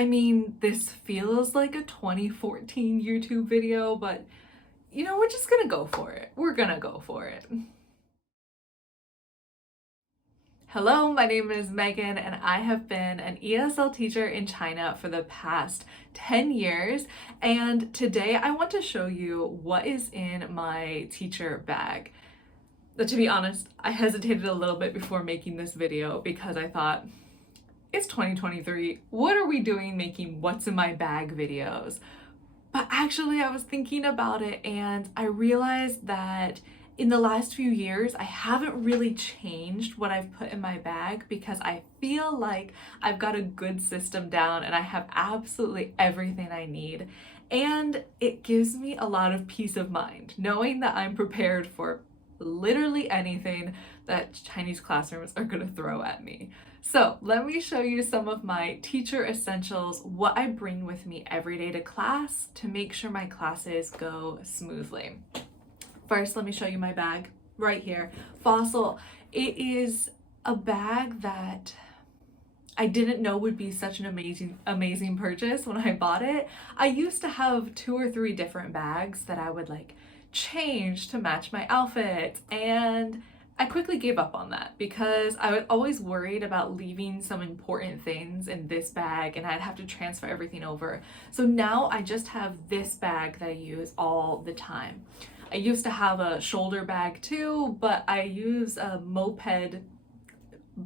I mean, this feels like a 2014 YouTube video, but you know, we're just gonna go for it. We're gonna go for it. Hello, my name is Megan, and I have been an ESL teacher in China for the past 10 years. And today I want to show you what is in my teacher bag. But to be honest, I hesitated a little bit before making this video because I thought, it's 2023. What are we doing making what's in my bag videos? But actually, I was thinking about it and I realized that in the last few years, I haven't really changed what I've put in my bag because I feel like I've got a good system down and I have absolutely everything I need. And it gives me a lot of peace of mind knowing that I'm prepared for literally anything that Chinese classrooms are going to throw at me. So let me show you some of my teacher essentials, what I bring with me every day to class to make sure my classes go smoothly. First, let me show you my bag right here. Fossil. It is a bag that I didn't know would be such an amazing purchase when I bought it. I used to have 2 or 3 different bags that I would like change to match my outfit, and I quickly gave up on that because I was always worried about leaving some important things in this bag and I'd have to transfer everything over. So now I just have this bag that I use all the time. I used to have a shoulder bag too, but I use a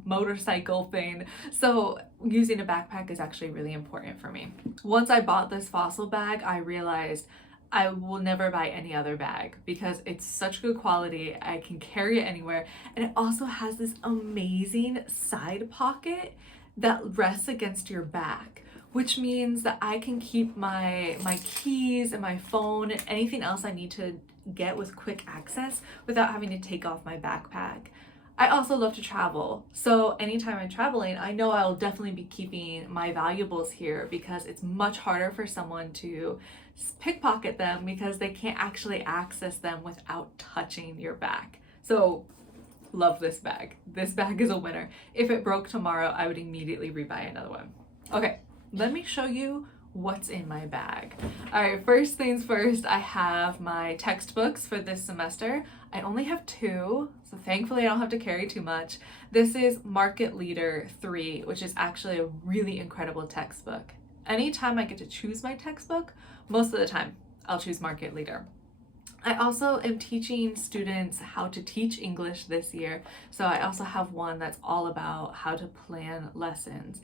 motorcycle thing, so using a backpack is actually really important for me. Once I bought this Fossil bag, I realized I will never buy any other bag because it's such good quality. I can carry it anywhere, and it also has this amazing side pocket that rests against your back, which means that I can keep my keys and my phone and anything else I need to get with quick access without having to take off my backpack. I also love to travel, so anytime I'm traveling, I know I'll definitely be keeping my valuables here because it's much harder for someone to pickpocket them because they can't actually access them without touching your back. So love this bag. This bag is a winner. If it broke tomorrow, I would immediately rebuy another one. Okay, let me show you what's in my bag. All right, first things first, I have my textbooks for this semester. I only have 2, so thankfully I don't have to carry too much. This is Market Leader 3, which is actually a really incredible textbook. Anytime I get to choose my textbook, most of the time I'll choose Market Leader. I also am teaching students how to teach English this year, so I also have one that's all about how to plan lessons.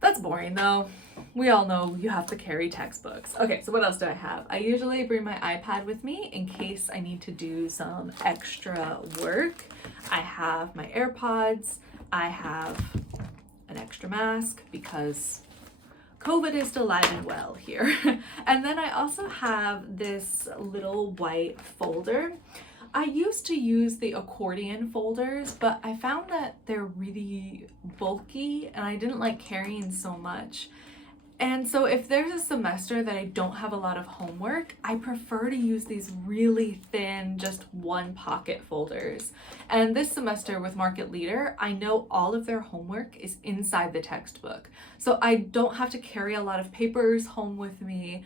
That's boring though. We all know you have to carry textbooks. Okay, so what else do I have? I usually bring my iPad with me in case I need to do some extra work. I have my AirPods. I have an extra mask because COVID is still alive and well here. And then I also have this little white folder. I used to use the accordion folders, but I found that they're really bulky and I didn't like carrying so much. And so if there's a semester that I don't have a lot of homework, I prefer to use these really thin, just one pocket folders. And this semester with Market Leader, I know all of their homework is inside the textbook. So I don't have to carry a lot of papers home with me,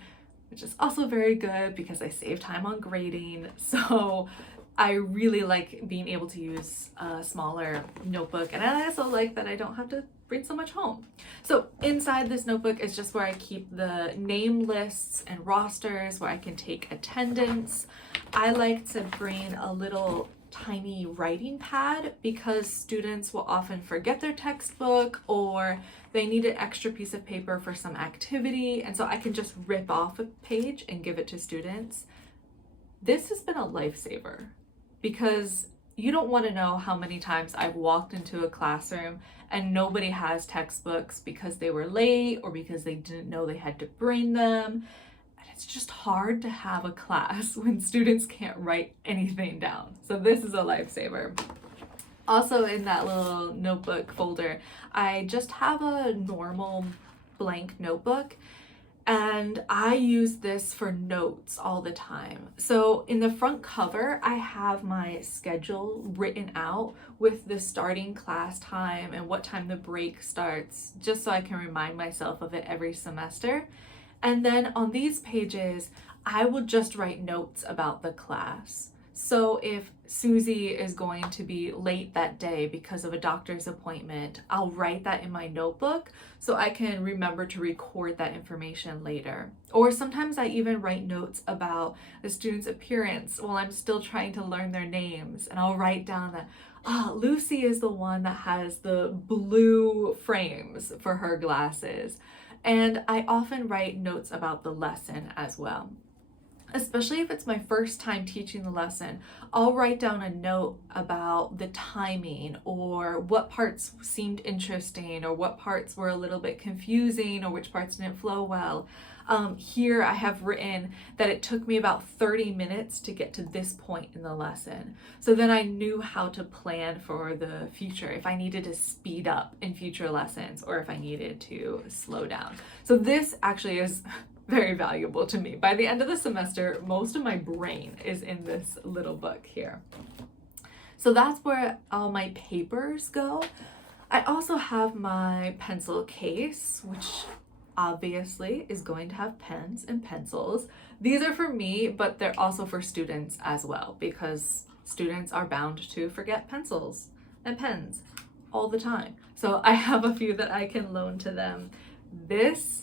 which is also very good because I save time on grading. So I really like being able to use a smaller notebook, and I also like that I don't have to bring so much home. So inside this notebook is just where I keep the name lists and rosters, where I can take attendance. I like to bring a little tiny writing pad because students will often forget their textbook or they need an extra piece of paper for some activity, and so I can just rip off a page and give it to students. This has been a lifesaver because you don't want to know how many times I've walked into a classroom and nobody has textbooks because they were late or because they didn't know they had to bring them. And it's just hard to have a class when students can't write anything down. So this is a lifesaver. Also in that little notebook folder, I just have a normal blank notebook. And I use this for notes all the time. So in the front cover, I have my schedule written out with the starting class time and what time the break starts, just so I can remind myself of it every semester. And then on these pages, I will just write notes about the class. So if Susie is going to be late that day because of a doctor's appointment, I'll write that in my notebook so I can remember to record that information later. Or sometimes I even write notes about the student's appearance while I'm still trying to learn their names. And I'll write down that, Lucy is the one that has the blue frames for her glasses. And I often write notes about the lesson as well. Especially if it's my first time teaching the lesson, I'll write down a note about the timing or what parts seemed interesting or what parts were a little bit confusing or which parts didn't flow well. Here I have written that it took me about 30 minutes to get to this point in the lesson. So then I knew how to plan for the future, if I needed to speed up in future lessons or if I needed to slow down. So this actually is very valuable to me. By the end of the semester, most of my brain is in this little book here. So that's where all my papers go. I also have my pencil case, which obviously is going to have pens and pencils. These are for me, but they're also for students as well, because students are bound to forget pencils and pens all the time. So I have a few that I can loan to them. This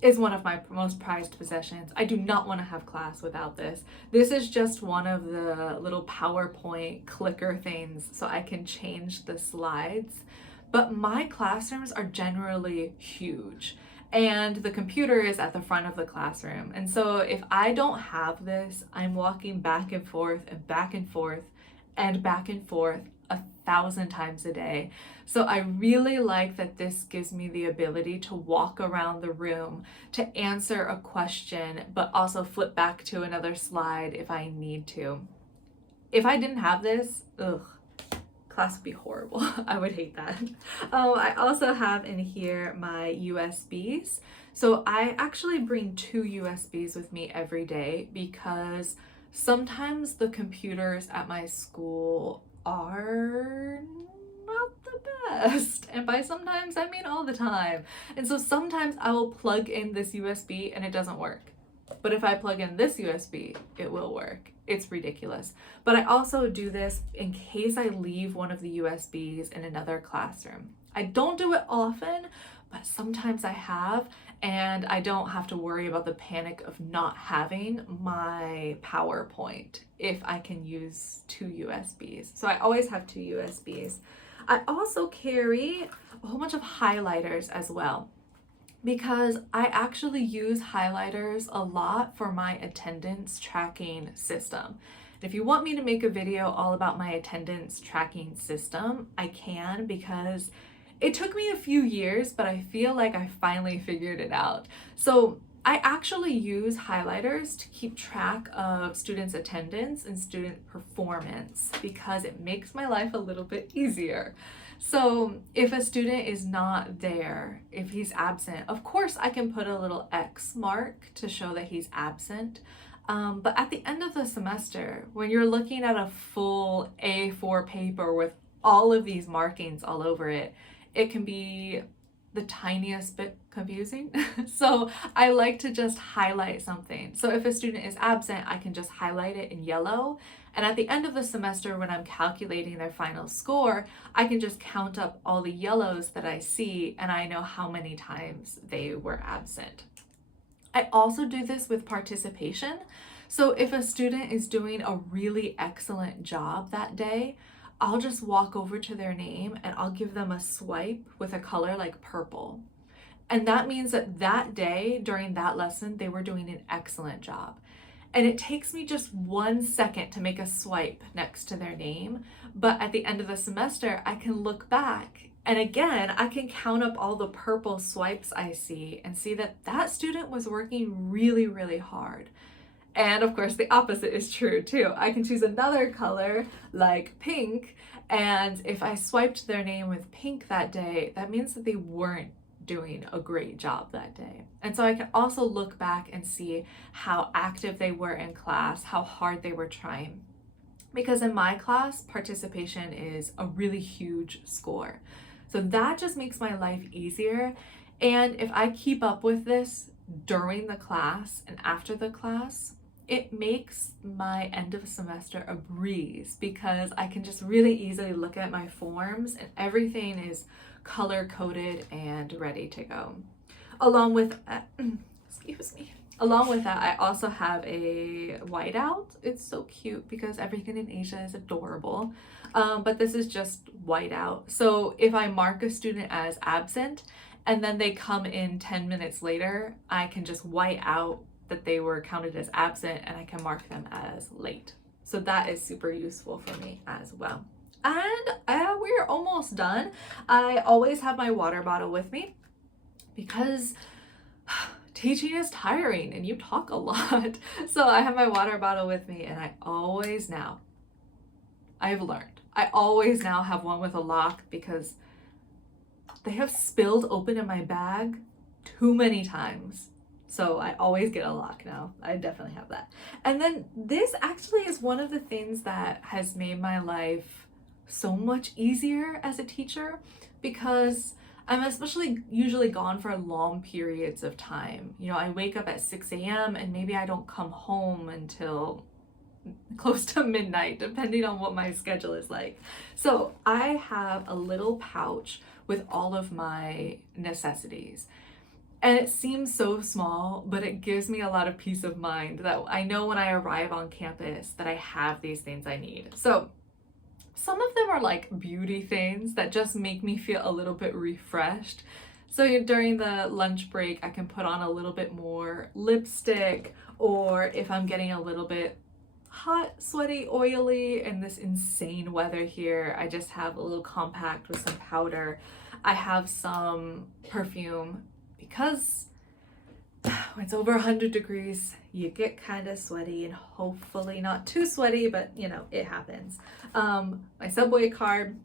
is one of my most prized possessions. I do not want to have class without this. This is just one of the little PowerPoint clicker things so I can change the slides. But my classrooms are generally huge and the computer is at the front of the classroom. And so if I don't have this, I'm walking back and forth and back and forth and back and forth 1,000 times a day. So I really like that this gives me the ability to walk around the room, to answer a question, but also flip back to another slide if I need to. If I didn't have this, class would be horrible. I would hate that. I also have in here my USBs. So I actually bring 2 USBs with me every day because sometimes the computers at my school are not the best. And by sometimes, I mean all the time. And so sometimes I will plug in this USB and it doesn't work. But if I plug in this USB, it will work. It's ridiculous. But I also do this in case I leave one of the USBs in another classroom. I don't do it often, but sometimes I have, and I don't have to worry about the panic of not having my PowerPoint if I can use 2 USBs. So I always have 2 USBs. I also carry a whole bunch of highlighters as well, because I actually use highlighters a lot for my attendance tracking system. If you want me to make a video all about my attendance tracking system, I can, because it took me a few years, but I feel like I finally figured it out. So I actually use highlighters to keep track of students' attendance and student performance because it makes my life a little bit easier. So if a student is not there, if he's absent, of course I can put a little X mark to show that he's absent. But at the end of the semester, when you're looking at a full A4 paper with all of these markings all over it, it can be the tiniest bit confusing. So I like to just highlight something. So if a student is absent, I can just highlight it in yellow. And at the end of the semester, when I'm calculating their final score, I can just count up all the yellows that I see and I know how many times they were absent. I also do this with participation. So if a student is doing a really excellent job that day, I'll just walk over to their name and I'll give them a swipe with a color like purple. And that means that that day during that lesson, they were doing an excellent job. And it takes me just 1 second to make a swipe next to their name. But at the end of the semester, I can look back and again, I can count up all the purple swipes I see and see that that student was working really, really hard. And of course, the opposite is true too. I can choose another color like pink, and if I swiped their name with pink that day, that means that they weren't doing a great job that day. And so I can also look back and see how active they were in class, how hard they were trying. Because in my class, participation is a really huge score. So that just makes my life easier. And if I keep up with this during the class and after the class, it makes my end of semester a breeze because I can just really easily look at my forms and everything is color coded and ready to go. Along with, excuse me. Along with that, I also have a whiteout. It's so cute because everything in Asia is adorable. But this is just whiteout. So if I mark a student as absent and then they come in 10 minutes later, I can just white out that they were counted as absent and I can mark them as late. So that is super useful for me as well. And we're almost done. I always have my water bottle with me because teaching is tiring and you talk a lot. So I have my water bottle with me and I always now have one with a lock because they have spilled open in my bag too many times. So I always get a lock now. I definitely have that. And then this actually is one of the things that has made my life so much easier as a teacher because I'm especially usually gone for long periods of time. You know, I wake up at 6 a.m. and maybe I don't come home until close to midnight, depending on what my schedule is like. So I have a little pouch with all of my necessities. And it seems so small, but it gives me a lot of peace of mind that I know when I arrive on campus that I have these things I need. So some of them are like beauty things that just make me feel a little bit refreshed. So during the lunch break, I can put on a little bit more lipstick, or if I'm getting a little bit hot, sweaty, oily in this insane weather here, I just have a little compact with some powder. I have some perfume because when it's over 100 degrees, you get kind of sweaty, and hopefully not too sweaty, but you know, it happens. My subway card,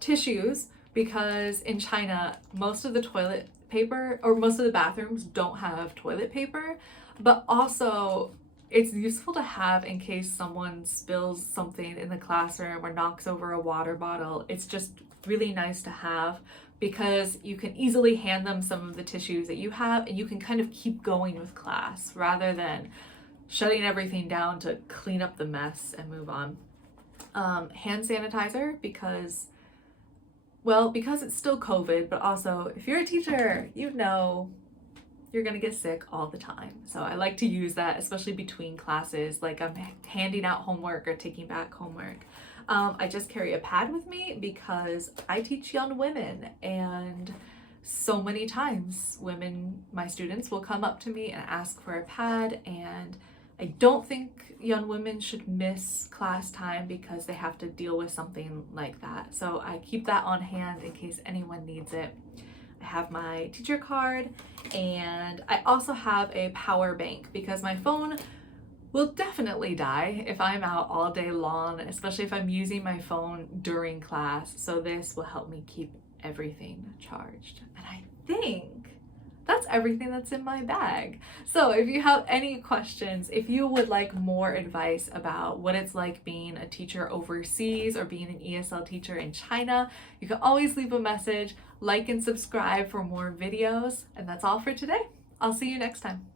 tissues, because in China, most of the toilet paper or most of the bathrooms don't have toilet paper, but also it's useful to have in case someone spills something in the classroom or knocks over a water bottle. It's just really nice to have because you can easily hand them some of the tissues that you have and you can kind of keep going with class rather than shutting everything down to clean up the mess and move on. Hand sanitizer because it's still COVID, but also if you're a teacher, you know you're gonna get sick all the time. So I like to use that, especially between classes, like I'm handing out homework or taking back homework. I just carry a pad with me because I teach young women, and so many times my students will come up to me and ask for a pad, and I don't think young women should miss class time because they have to deal with something like that. So I keep that on hand in case anyone needs it. I have my teacher card, and I also have a power bank because my phone will definitely die if I'm out all day long, especially if I'm using my phone during class. So this will help me keep everything charged. And I think that's everything that's in my bag. So if you have any questions, if you would like more advice about what it's like being a teacher overseas or being an ESL teacher in China, you can always leave a message, like and subscribe for more videos. And that's all for today. I'll see you next time.